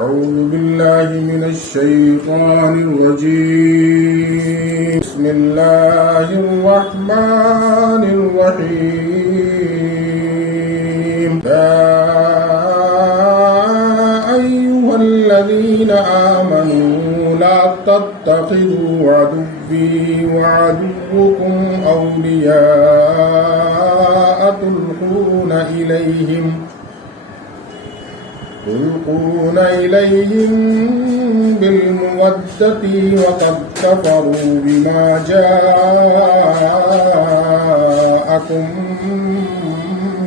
أعوذ بالله من الشيطان الرجيم. بسم الله الرحمن الرحيم. يا أيها الذين آمنوا لا تتخذوا عدوي وعدوكم أولياء تلقون إليهم بالمودة وقد كفروا بما جاءكم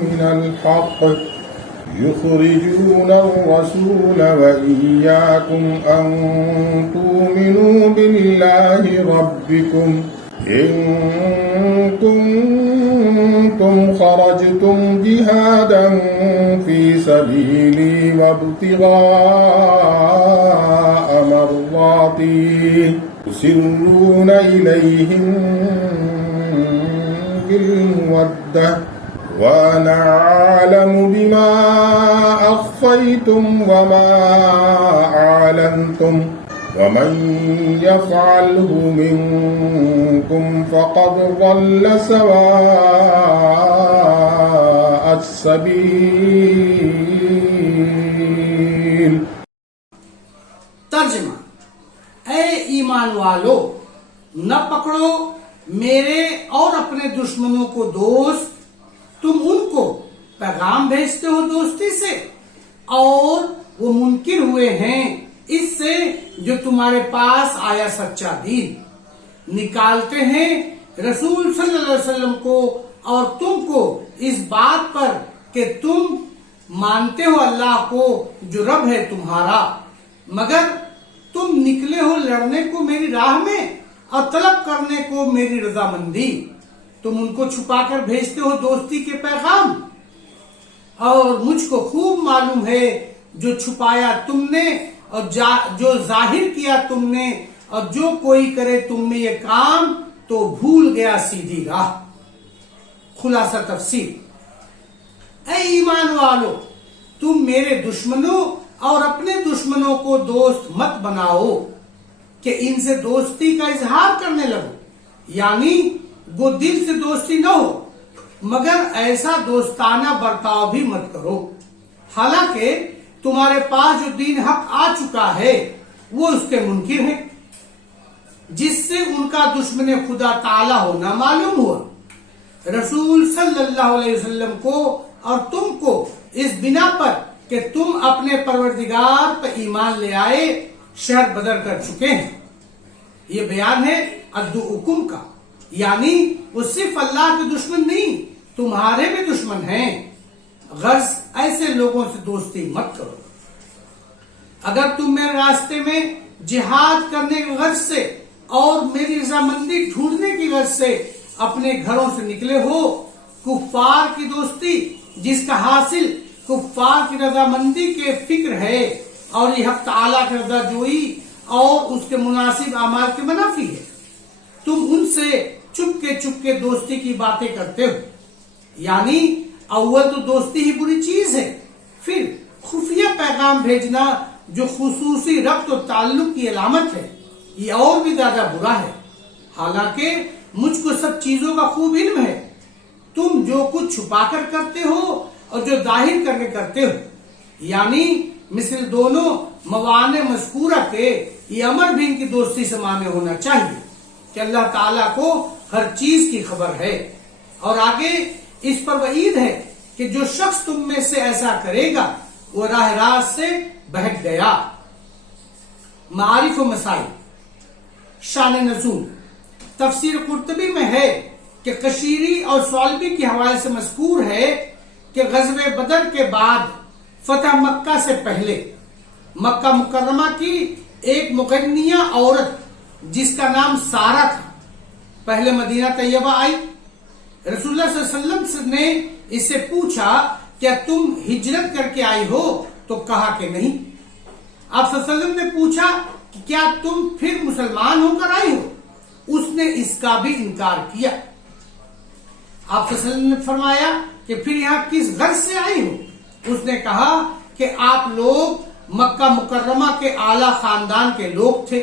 من الحق يخرجون الرسول وإياكم أن تؤمنوا بالله ربكم إن كنتم خرجتم جهادا في سبيلي وابتغاء مرضاتي تسرون إليهم بالمودة وأنا أعلم بما أخفيتم وما أعلنتم ومن يفعله منكم فقد ضل سواء السبيل. ترجمہ: اے ایمان والو، نہ پکڑو میرے اور اپنے دشمنوں کو دوست. تم ان کو پیغام بھیجتے ہو دوستی سے اور وہ منکر ہوئے ہیں اس سے جو تمہارے پاس آیا سچا دین. نکالتے ہیں رسول صلی اللہ علیہ وسلم کو اور تم کو اس بات پر کہ تم مانتے ہو اللہ کو جو رب ہے تمہارا، مگر تم نکلے ہو لڑنے کو میری راہ میں اور طلب کرنے کو میری رضامندی. تم ان کو چھپا کر بھیجتے ہو دوستی کے پیغام، اور مجھ کو خوب معلوم ہے جو چھپایا تم نے اور جو ظاہر کیا تم نے، اور جو کوئی کرے تم نے یہ کام تو بھول گیا سیدھی راہ. خلاصہ تفسیر: اے ایمان والو، تم میرے دشمنوں اور اپنے دشمنوں کو دوست مت بناؤ کہ ان سے دوستی کا اظہار کرنے لگو، یعنی وہ دل سے دوستی نہ ہو، مگر ایسا دوستانہ برتاؤ بھی مت کرو حالانکہ تمہارے پاس جو دین حق آ چکا ہے وہ اس کے منکر ہیں، جس سے ان کا دشمن خدا تعالی ہونا معلوم ہوا. رسول صلی اللہ علیہ وسلم کو اور تم کو اس بنا پر کہ تم اپنے پروردگار پر ایمان لے آئے شہر بدر کر چکے ہیں. یہ بیان ہے عدوکم کا، یعنی وہ صرف اللہ کے دشمن نہیں، تمہارے بھی دشمن ہیں. غرض ایسے لوگوں سے دوستی مت کرو. اگر تم میرے راستے میں جہاد کرنے کی غرض سے اور میری رضامندی ڈھونڈنے کی غرض سے اپنے گھروں سے نکلے ہو، کفار کی دوستی جس کا حاصل کفار کی رضامندی کے فکر ہے اور یہ حق تعالیٰ کی رضا جوئی اور اس کے مناسب اعمال کے منافی ہے، تم ان سے چپکے دوستی کی باتیں کرتے ہو. یعنی اول تو دوستی ہی بری چیز ہے، پھر خفیہ پیغام بھیجنا جو خصوصی ربط و تعلق کی علامت ہے، یہ اور بھی زیادہ برا ہے. حالانکہ مجھ کو سب چیزوں کا خوب علم ہے. تم جو کچھ چھپا کر کرتے ہو اور جو ظاہر کر کے کرتے ہو، یعنی مثل دونوں موانع مذکورہ کے، یہ امر بھی ان کی دوستی سے معنی ہونا چاہیے کہ اللہ تعالیٰ کو ہر چیز کی خبر ہے. اور آگے اس پر وعید ہے کہ جو شخص تم میں سے ایسا کرے گا وہ راہ راست سے بہک گیا. معارف و مسائل. شان نزول. تفسیر قرطبی میں ہے کہ قشیری اور سوالبی کے حوالے سے مذکور ہے کہ غزوہ بدر کے بعد فتح مکہ سے پہلے مکہ مکرمہ کی ایک مغنیہ عورت جس کا نام سارہ تھا پہلے مدینہ طیبہ آئی. رسول اللہ صلی اللہ علیہ وسلم نے اس سے پوچھا کیا تم ہجرت کر کے آئی ہو؟ تو کہا کہ نہیں. آپ صلی اللہ علیہ وسلم نے پوچھا کہ کیا تم پھر مسلمان ہو کر آئی ہو؟ اس نے اس کا بھی انکار کیا. آپ صلی اللہ علیہ وسلم نے فرمایا کہ پھر یہاں کس غرض سے آئی ہو؟ اس نے کہا کہ آپ لوگ مکہ مکرمہ کے اعلیٰ خاندان کے لوگ تھے،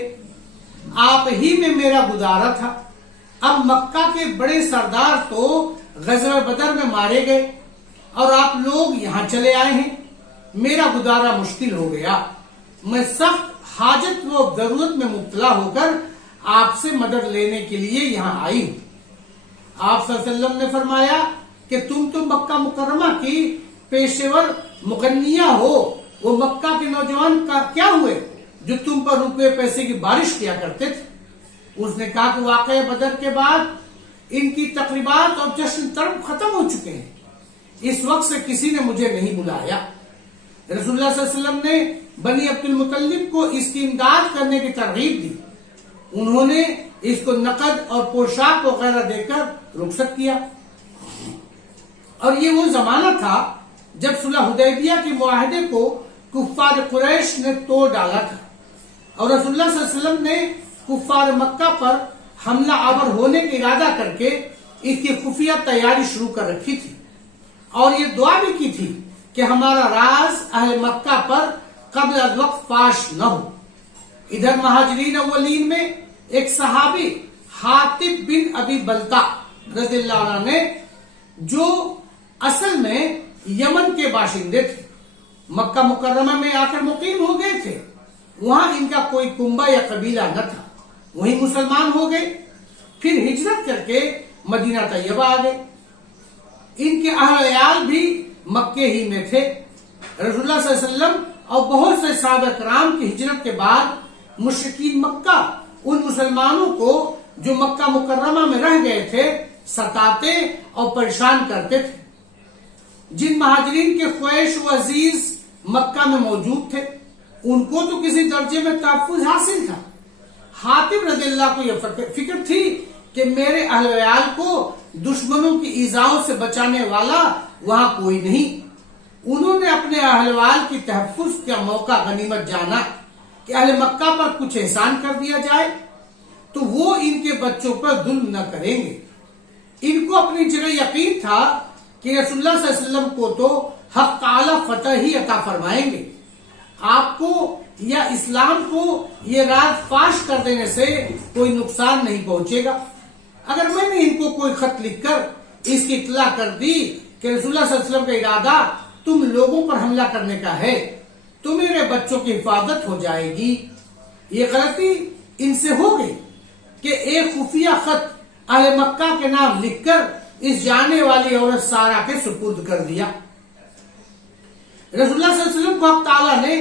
آپ ہی میں میرا گزارا تھا۔ اب مکہ کے بڑے سردار تو غزوہ بدر میں مارے گئے اور آپ لوگ یہاں چلے آئے ہیں، میرا گزارا مشکل ہو گیا۔ میں سخت حاجت و ضرورت میں مبتلا ہو کر آپ سے مدد لینے کے لیے یہاں آئی ہوں۔ آپ صلی اللہ علیہ وسلم نے فرمایا کہ تم تو مکہ مکرمہ کی پیشور مغنیہ ہو، وہ مکہ کے نوجوان کا کیا ہوئے جو تم پر روپے پیسے کی بارش کیا کرتے تھے؟ اس نے کہا کہ واقعہ بدر کے بعد ان کی تقریبات اور جشن طرب ختم ہو چکے ہیں، اس وقت سے کسی نے مجھے نہیں بلایا۔ رسول اللہ صلی اللہ علیہ وسلم نے بنی عبد المطلب کو اس کی امداد کرنے کی ترغیب دی، انہوں نے اس کو نقد اور پوشاک وغیرہ دے کر رخصت کیا۔ اور یہ وہ زمانہ تھا جب صلح حدیبیہ کے معاہدے کو کفار قریش نے توڑ ڈالا تھا اور رسول اللہ صلی اللہ علیہ وسلم نے کفار مکہ پر حملہ آور ہونے کا ارادہ کر کے اس کی خفیہ تیاری شروع کر رکھی تھی، اور یہ دعا بھی کی تھی کہ ہمارا راز اہل مکہ پر قبل از وقت فاش نہ ہو۔ ادھر مہاجرین اولین میں ایک صحابی حاطب بن ابی بلتا رضی اللہ عنہ نے، جو اصل میں یمن کے باشندے تھے، مکہ مکرمہ میں آ کر مقیم ہو گئے تھے، وہاں ان کا کوئی کنبہ یا قبیلہ نہ تھا، وہی مسلمان ہو گئے، پھر ہجرت کر کے مدینہ طیبہ آ گئے۔ ان کے اہل عیال بھی مکے ہی میں تھے۔ رسول اللہ صلی اللہ علیہ وسلم اور بہت سے صحابہ کرام کی ہجرت کے بعد مشرکین مکہ ان مسلمانوں کو جو مکہ مکرمہ میں رہ گئے تھے ستاتے اور پریشان کرتے تھے۔ جن مہاجرین کے خویش و عزیز مکہ میں موجود تھے ان کو تو کسی درجے میں تحفظ حاصل تھا۔ حاتب رضی اللہ کو یہ فکر تھی کہ میرے اہل عیال کو دشمنوں کی ایذاؤں سے بچانے والا وہاں کوئی نہیں۔ انہوں نے اپنے اہل عیال کی تحفظ کا موقع غنیمت جانا کہ اہل مکہ پر کچھ احسان کر دیا جائے تو وہ ان کے بچوں پر ظلم نہ کریں گے۔ ان کو اپنی جگہ یقین تھا کہ رسول اللہ صلی اللہ علیہ وسلم کو تو حق تعالی فتح ہی عطا فرمائیں گے، آپ کو یا اسلام کو یہ راز فاش کر دینے سے کوئی نقصان نہیں پہنچے گا۔ اگر میں نے ان کو کوئی خط لکھ کر اس کی اطلاع کر دی کہ رسول اللہ صلی اللہ علیہ وسلم کا ارادہ تم لوگوں پر حملہ کرنے کا ہے تو میرے بچوں کی حفاظت ہو جائے گی۔ یہ غلطی ان سے ہو گئی کہ ایک خفیہ خط اہل مکہ کے نام لکھ کر اس جانے والی عورت سارا کے سپرد کر دیا۔ رسول اللہ صلی اللہ علیہ وسلم کو حق تعالیٰ نے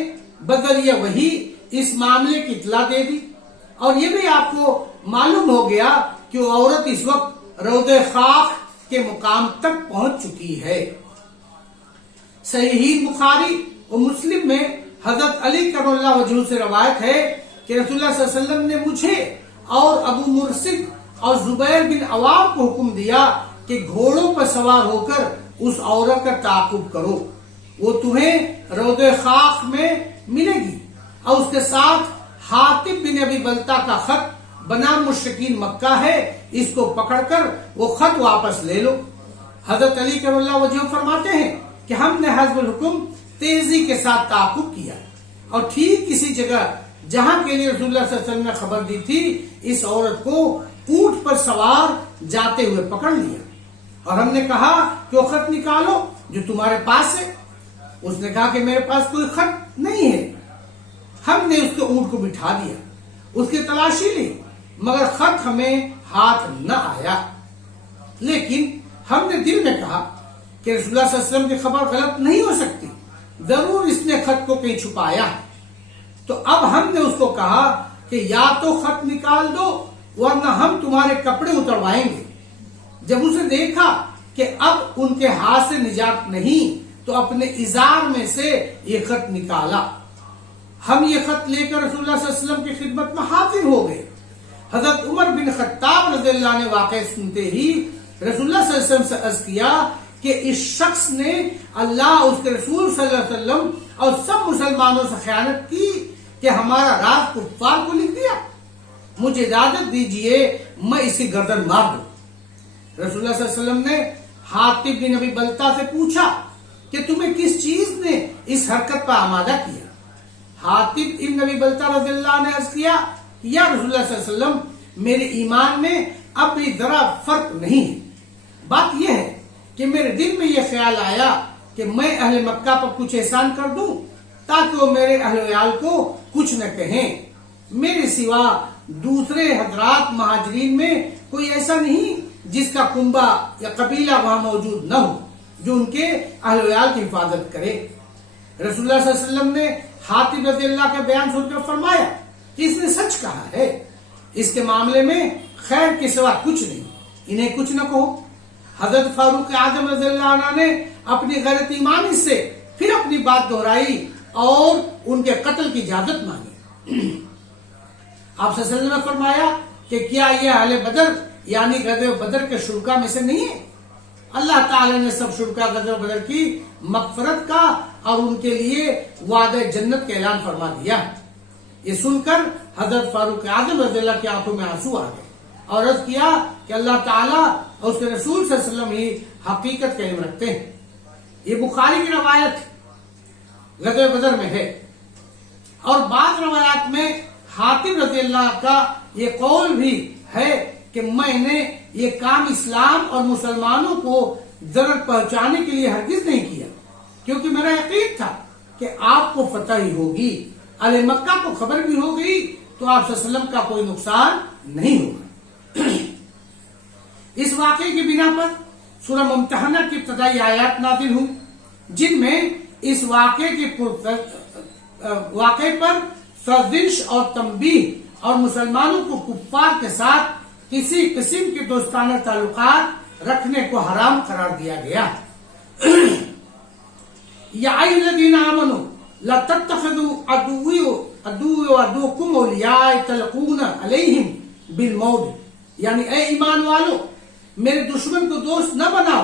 بذریعہ وحی اس معاملے کی اطلاع دے دی، اور یہ بھی آپ کو معلوم ہو گیا کہ وہ عورت اس وقت روضہ خاک کے مقام تک پہنچ چکی ہے۔ صحیح بخاری اور مسلم میں حضرت علی کرم اللہ وجہہ سے روایت ہے کہ رسول اللہ صلی اللہ علیہ وسلم نے مجھے اور ابو مرسد اور زبیر بن عوام کو حکم دیا کہ گھوڑوں پر سوار ہو کر اس عورت کا تعاقب کرو، وہ تمہیں روضہ خاک میں ملے گی، اور اس کے ساتھ حاتب بن ابی بلتا کا خط بنام مشرکین مکہ ہے، اس کو پکڑ کر وہ خط واپس لے لو۔ حضرت علی کرم اللہ وجہہ فرماتے ہیں کہ ہم نے حسب الحکم تیزی کے ساتھ تعاقب کیا اور ٹھیک کسی جگہ جہاں کے لیے رسول اللہ صلی اللہ علیہ وسلم نے خبر دی تھی اس عورت کو اونٹ پر سوار جاتے ہوئے پکڑ لیا، اور ہم نے کہا کہ وہ خط نکالو جو تمہارے پاس ہے۔ اس نے کہا کہ میرے پاس کوئی خط نہیں ہے۔ ہم نے اس کے اونٹ کو بٹھا دیا، اس کی تلاشی لی، مگر خط ہمیں ہاتھ نہ آیا۔ لیکن ہم نے دل میں کہا کہ رسول اللہ صلی اللہ علیہ وسلم کی خبر غلط نہیں ہو سکتی، ضرور اس نے خط کو کہیں چھپایا ہے۔ تو اب ہم نے اس کو کہا کہ یا تو خط نکال دو ورنہ ہم تمہارے کپڑے اتروائیں گے۔ جب اسے دیکھا کہ اب ان کے ہاتھ سے نجات نہیں تو اپنے ازار میں سے یہ خط نکالا۔ ہم یہ خط لے کر رسول اللہ صلی اللہ علیہ وسلم کی خدمت میں حاضر ہو گئے۔ حضرت عمر بن خطاب رضی اللہ عنہ واقع سنتے ہی رسول اللہ صلی اللہ علیہ وسلم سے عرض کیا کہ اس شخص نے اللہ اس کے رسول صلی اللہ علیہ وسلم اور سب مسلمانوں سے خیانت کی کہ ہمارا راز کفار کو لکھ دیا، مجھے اجازت دیجئے میں اس کی گردن مار دوں۔ رسول اللہ صلی اللہ علیہ وسلم نے حاتب بن ابی بلتا سے پوچھا کہ تمہیں کس چیز نے اس حرکت پر آمادہ کیا؟ حاتب ابن ابی بلتہ رضی اللہ عنہ نے عرض کیا کہ یا رسول اللہ صلی اللہ علیہ وسلم میرے ایمان میں اب بھی ذرا فرق نہیں ہے. بات یہ ہے کہ میرے دل میں یہ خیال آیا کہ میں اہل مکہ پر کچھ احسان کر دوں تاکہ وہ میرے اہل عیال کو کچھ نہ کہیں. میرے سوا دوسرے حضرات مہاجرین میں کوئی ایسا نہیں جس کا کنبہ یا قبیلہ وہاں موجود نہ ہو جو ان کے اہل عیال کی حفاظت کرے. رسول اللہ صلی اللہ علیہ وسلم نے حاتب رضی اللہ کا بیان سن کر فرمایا کہ اس نے سچ کہا ہے، اس کے معاملے میں خیر کے سوا کچھ نہیں، انہیں کچھ نہ کہو. حضرت فاروق اعظم رضی اللہ عنہ نے اپنی غیرت ایمانی سے پھر اپنی بات دہرائی اور ان کے قتل کی اجازت مانگی. آپ صلی اللہ علیہ وسلم نے فرمایا کہ کیا یہ اہل بدر یعنی غزوہ بدر کے شرکا میں سے نہیں ہے؟ اللہ تعالی نے سب شرکا غزوہ بدر کی مغفرت کا اور ان کے لیے وعدہ جنت کا اعلان فرما دیا. یہ سن کر حضرت فاروق اعظم رضی اللہ کی آنکھوں میں آنسو آ گئے اور عرض کیا کہ اللہ تعالیٰ اور اس کے رسول صلی اللہ علیہ وسلم ہی حقیقت کا علم رکھتے ہیں. یہ بخاری کی روایت غزوہ بدر میں ہے اور بعض روایات میں حاتب رضی اللہ کا یہ قول بھی ہے کہ میں نے یہ کام اسلام اور مسلمانوں کو ضرر پہنچانے کے لیے ہرگز نہیں کیا کیونکہ میرا یقین تھا کہ آپ کو فتح ہی ہوگی. اہل مکہ کو خبر بھی ہو گئی تو آپ صلی اللہ علیہ وسلم کا کوئی نقصان نہیں ہوگا. اس واقعے کی بنا پر سورہ ممتحنہ کی ابتدائی آیات نازل ہوئی جن میں اس واقعے پر سرزنش اور تنبیہ اور مسلمانوں کو کفار کے ساتھ کسی قسم کے دوستانہ تعلقات رکھنے کو حرام قرار دیا گیا. یا ایھا الذین آمنوا لا تتخذوا عدوی وعدوکم اولیاء تلقون علیہم بالموت، یعنی اے ایمان والو میرے دشمن کو دوست نہ بناؤ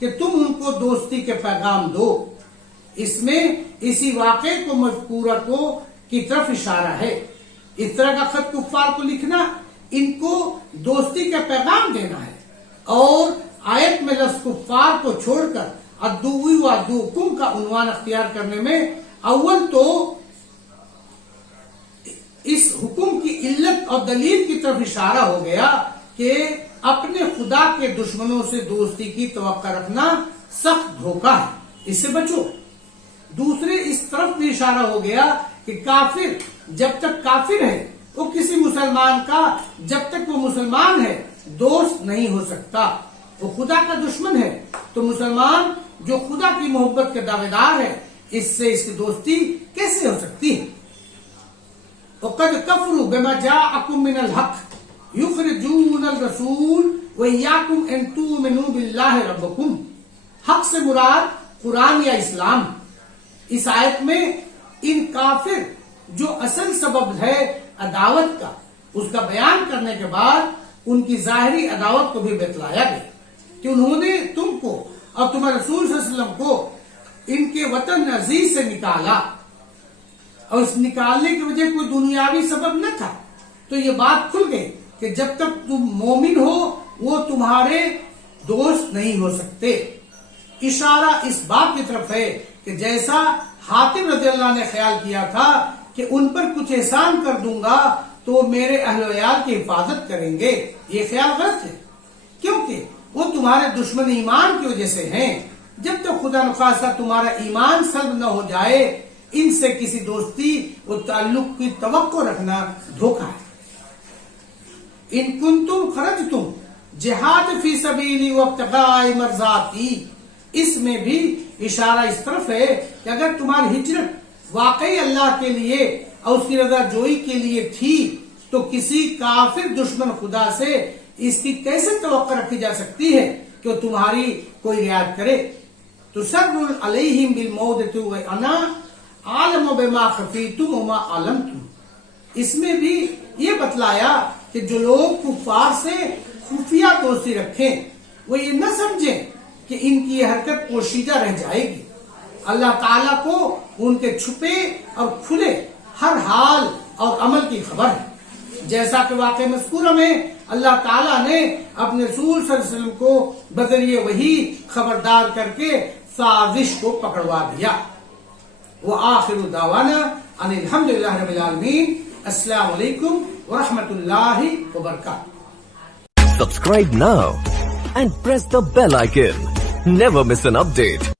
کہ تم ان کو دوستی کے پیغام دو. اس میں اسی واقعے کو مذکورہ کو کی طرف اشارہ ہے. اس طرح کا خط کفار کو لکھنا ان کو دوستی کا پیغام دینا ہے اور آیت میں لفظ کفار کو چھوڑ کر عدوی و عدوکم کا عنوان اختیار کرنے میں اول تو اس حکم کی علت اور دلیل کی طرف اشارہ ہو گیا کہ اپنے خدا کے دشمنوں سے دوستی کی توقع رکھنا سخت دھوکہ ہے، اس سے بچو. دوسرے اس طرف بھی اشارہ ہو گیا کہ کافر جب تک کافر ہے وہ کسی مسلمان کا جب تک وہ مسلمان ہے دوست نہیں ہو سکتا. وہ خدا کا دشمن ہے تو مسلمان جو خدا کی محبت کے دعوے دار ہے اس سے اس کی دوستی کیسے ہو سکتی ہے؟ وَقَدْ كَفْرُوا بِمَا جَاءَكُم مِّنَ الْحَقِّ يُخْرِجُونَ الرَّسُولَ وَإِيَّاكُمْ أَن تُؤْمِنُوا بِاللَّهِ رَبِّكُمْ. حق سے مراد قرآن یا اسلام. اس آیت میں ان کافر جو اصل سبب ہے عداوت کا اس کا بیان کرنے کے بعد ان کی ظاہری عداوت کو بھی بتلایا گیا کہ انہوں نے تم کو اور تمہارے رسول صلی اللہ علیہ وسلم کو ان کے وطن عزیز سے نکالا اور اس نکالنے کی وجہ کوئی دنیاوی سبب نہ تھا. تو یہ بات کھل گئی کہ جب تک تم مومن ہو وہ تمہارے دوست نہیں ہو سکتے. اشارہ اس بات کی طرف ہے کہ جیسا حاتب رضی اللہ نے خیال کیا تھا کہ ان پر کچھ احسان کر دوں گا تو وہ میرے اہل و عیال کی حفاظت کریں گے، یہ خیال غلط ہے کیونکہ وہ تمہارے دشمن ایمان کی وجہ سے ہیں. جب تک خدا نخواستہ تمہارا ایمان سلب نہ ہو جائے ان سے کسی دوستی و تعلق کی توقع رکھنا دھوکہ ہے. ان کنتم خرجتم جہاد فی سبیلی وابتغاء مرضاتی، اس میں بھی اشارہ اس طرف ہے کہ اگر تمہاری ہجرت واقعی اللہ کے لیے اور اس کی رضا جوئی کے لیے تھی تو کسی کافر دشمن خدا سے اس کی کیسے توقع رکھی جا سکتی ہے کہ وہ تمہاری کوئی رعایت کرے. تسر علیہم بالمودۃ وانا عالم بما خفیتم وما علمتم. اس میں بھی یہ بتلایا کہ جو لوگ کفار سے خفیہ دوستی رکھیں وہ یہ نہ سمجھیں کہ ان کی یہ حرکت پوشیدہ رہ جائے گی. اللہ تعالیٰ کو ان کے چھپے اور کھلے ہر حال اور عمل کی خبر ہے. جیسا کہ واقع مذکورہ میں اللہ تعالیٰ نے اپنے رسول صلی اللہ علیہ وسلم کو بذریعہ وحی خبردار کر کے سازش کو پکڑوا دیا. وآخر دعوانا ان الحمدللہ رب العالمین. السلام علیکم ورحمۃ اللہ وبرکاتہ. Subscribe now and press the bell icon. Never miss an update.